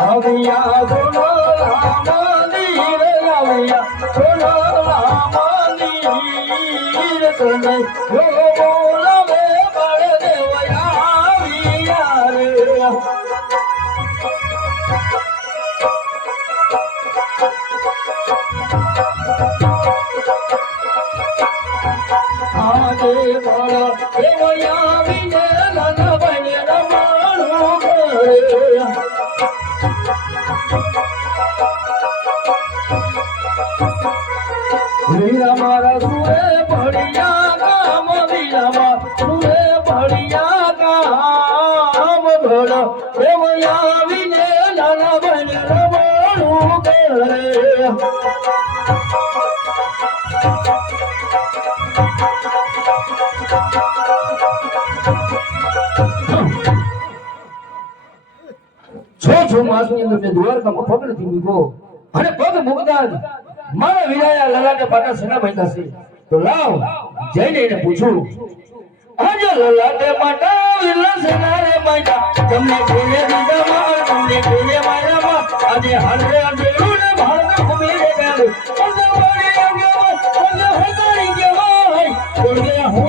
આવ્યા રે રામંદિર આવ્યા રામની રે તને જો બળ દેવયા વિયા રે. આજે બળ દેવયા વિજય લન બને રમણો કરે માસની અંદર મેં દ્વારકામાં પગ નથી મૂક્યો અને પગ મૂકતા જ. મારા વિરાયા લલાટે પાટા સેના બાંધ્યા છે? તો લાવ, જઈને એને પૂછું. આજે લલાટે પાટા વિરલા સેના રે બાંધ્યા? તમને કોને દીધા માર, તમને કોને માર્યા માં આજે હરે અંધેરું ને ભારત ભૂમિ રે ગાલ અંધે વાળી અંગે અંધે હતારી કે ભાઈ કોને હું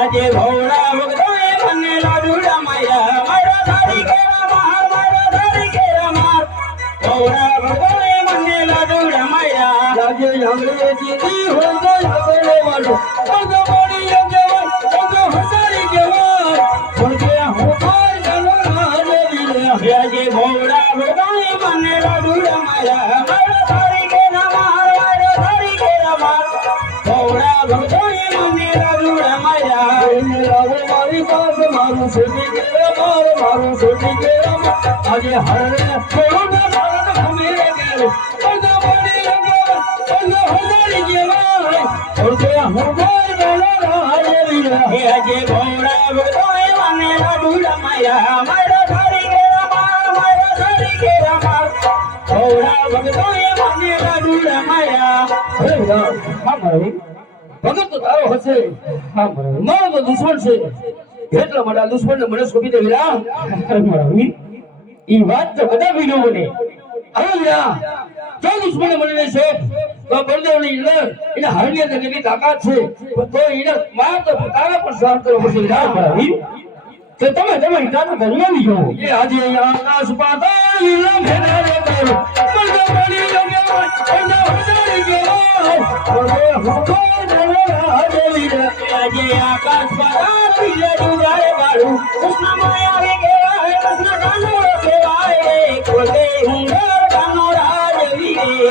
આજે બગડોએ મંદિરા ડુરા માર્યા મારા બગડોએ મંદિરા ડુરા માર્યા આજે અંગ્રેજી હોય મારું છોટી કે માર મારું છોટી કે આજે હરણે હજારી જેવા હું બોલ બોલો વીરા હે આજે મને મારા ગેરા માર મારા ગેરા માર. મને હે રામ હા ભગત તારો હશે. મારો તો દુશ્મન છે. એટલા માટે દુશ્મન દુશ્મનને મને સોંપી દે વીરા, ઈ વાત તો બધા બને હવે જો દુશ્મન મને લઈ છે, તો બળદેવની અંદર એને હરણી અંદર કેટલી તાકાત છે તો એને માર તો તારા પર સહન કરવો પડશે. વીરા, તો તમે તમે તારું ધન્યવાદ જો એ આજે આકાશ પાતાળ લીલા ભેડા કરો બળદેવ બની યોગ્ય બળદેવ હજારી ગયો હવે હું કોણ બોલો આજે આજે આકાશ પાતાળ લીલા ડુંગારે બાળું કૃષ્ણ માયા રે ગયા હે કૃષ્ણ કાનો કેવાય રે કોલે હુંગર કાનો રાજ વીરે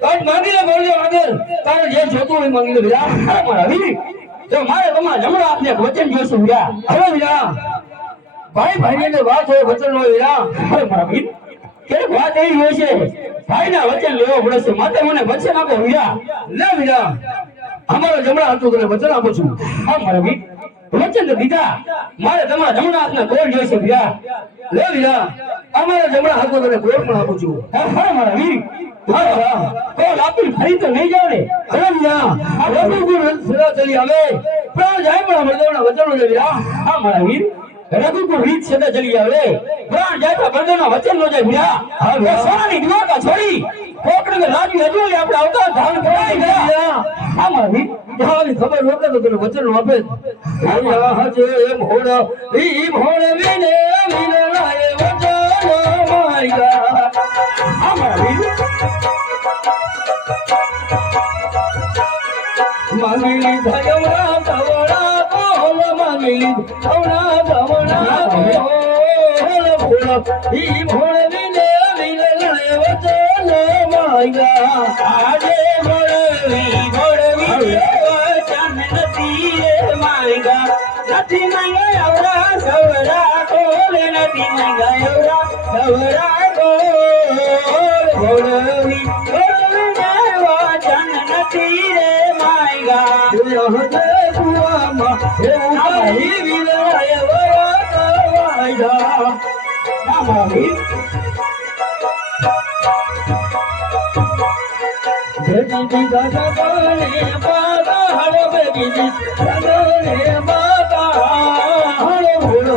કાંઈ માંગી લે, બોલજો આગળ. તારે જે જોતું હોય માંગી લે. બીજા મારા વીર તો મારે તમારા જમણા હાથને વચન જોશું બીજા હવે બીજા ભાઈ ભાઈ ને વાત હોય, વચન હોય વીરા હવે મારા ક્યારેક વાત એવી હોય છે, ભાઈના વચન લેવો પડે છે માટે મને વચન આપો બીજા લે બીજા અમારો જમણા હતું તને વચન આપું છું. હા, મારા વીર વચન દીધા. મારે તમારા જમણા હાથના કોર જોઈશે બીજા લે બીજા અમારા જમણા હાથો તને કોર પણ આપું છું. હા હા, મારા વીર આપી ફરી તો નહીં જાવ ને આ રઘુકુળ ચલી આવે પ્રાણ જાય પણ વચનો છે આ મારા વીર. રઘુકુળ રીત છે ચલી આવે પ્રાણ જાય તો બંધોના વચન નો જાય. તો સોનાની દ્વારકા છોડી. કોકડે લાગી હજુ આપણે આવતા વીરા હા મારા વીર. ખબર નહોતે તો તને વચન આપે. હજે એમ હોડ ઈ હોડ વિને વિને લાય વચન. માર્યા હા મારા વીર માંગી ધયવડા ધવડા કોલ માંગી ધવડા ધવડા કોલ ભોળ ઈ ભોળ વિને વિને લાય વચન માર્યા આજે ભોળવી વચન નથી માંગા અવરા સવરા કોલે નથી માંગા અવરા સવરા કોલ ભોળવી ભોળવી વચન નથી રે દાદાને બાદા હળો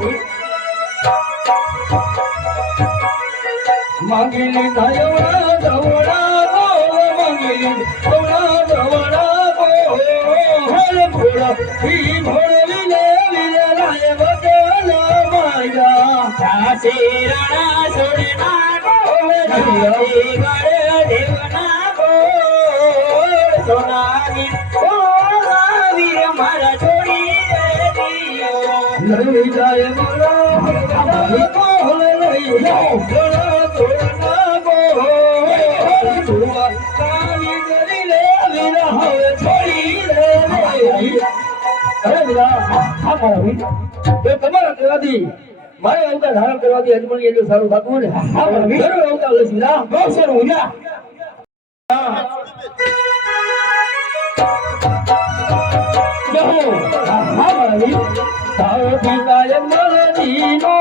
મારી માંગેલી ધયવડા ધવડા બોલ માંગેલી ધવડા ધવડા બોલ હર ભોળા, ઈ ભોળવીને વિને લાય વચન માયા અરે વિના હા મારા વીર તમારા કહેવાથી, મારે અવતાર ધારણ કરવાથી અજમણી એટલું સારું થતું ને? જરૂર અવતાર લઈશ. વિના બહુ સારું હા, મારા. વીર તારો પિતા અજમલજીનો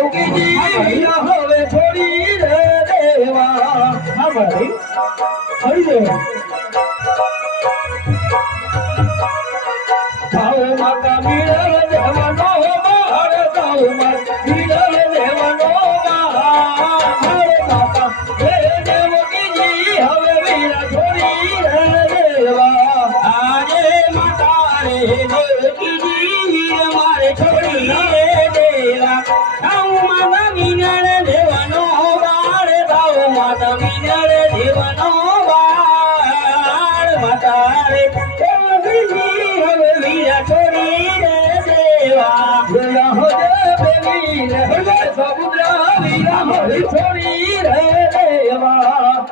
દેવકીજી હવે છોડી રે દેવા. હા ભાઈ હરિદેવ તાવ માતા મીરા દેવાનો મારે તાવ માતા સબુદ્રા વીરા હરી છોડી રે રેવા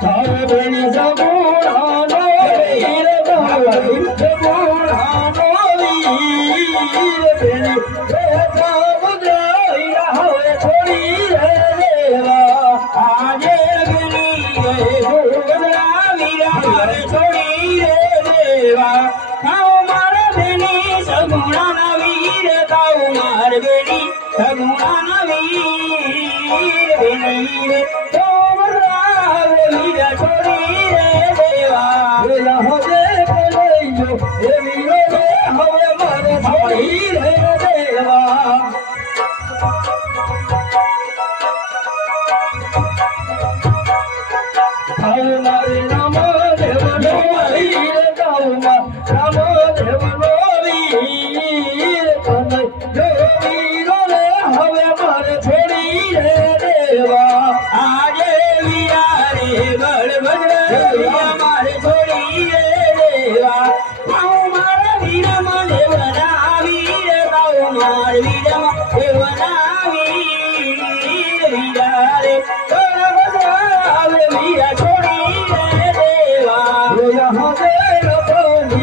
તારે બેન સબુરા નો રે બાવા 拜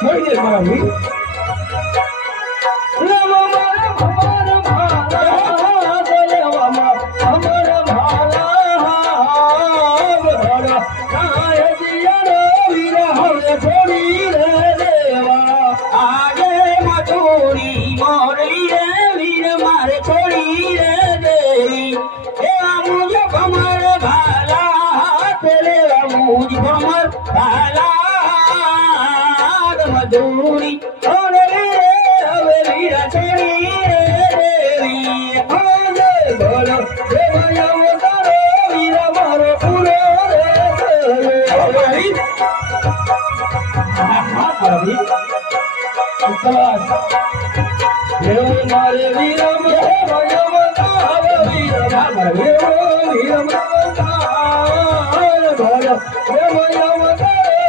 Muy bien para આવી દેવ મારે વિરમ ભગવન હર વિરમ વિરમ તાર ભર પ્રેમ યમ તરી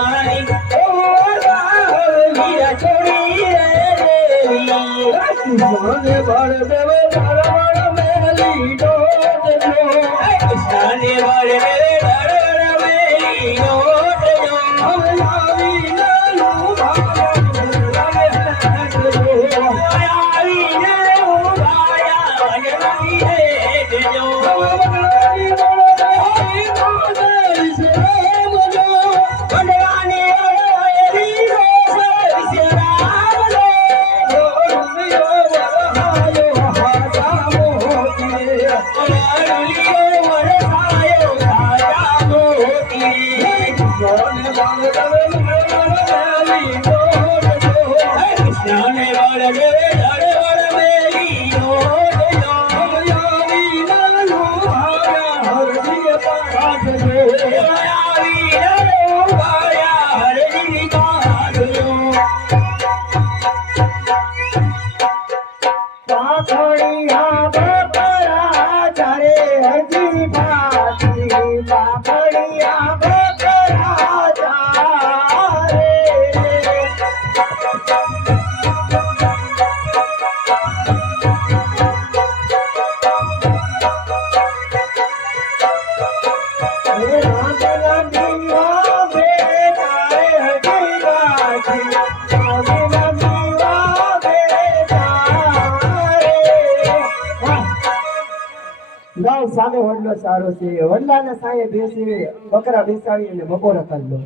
મને બળ દેવ તારા બળ મેલી Thank you. સારો છે વડલાના સાયે બેસીને બકરા બેસાડી અને બપોરા દો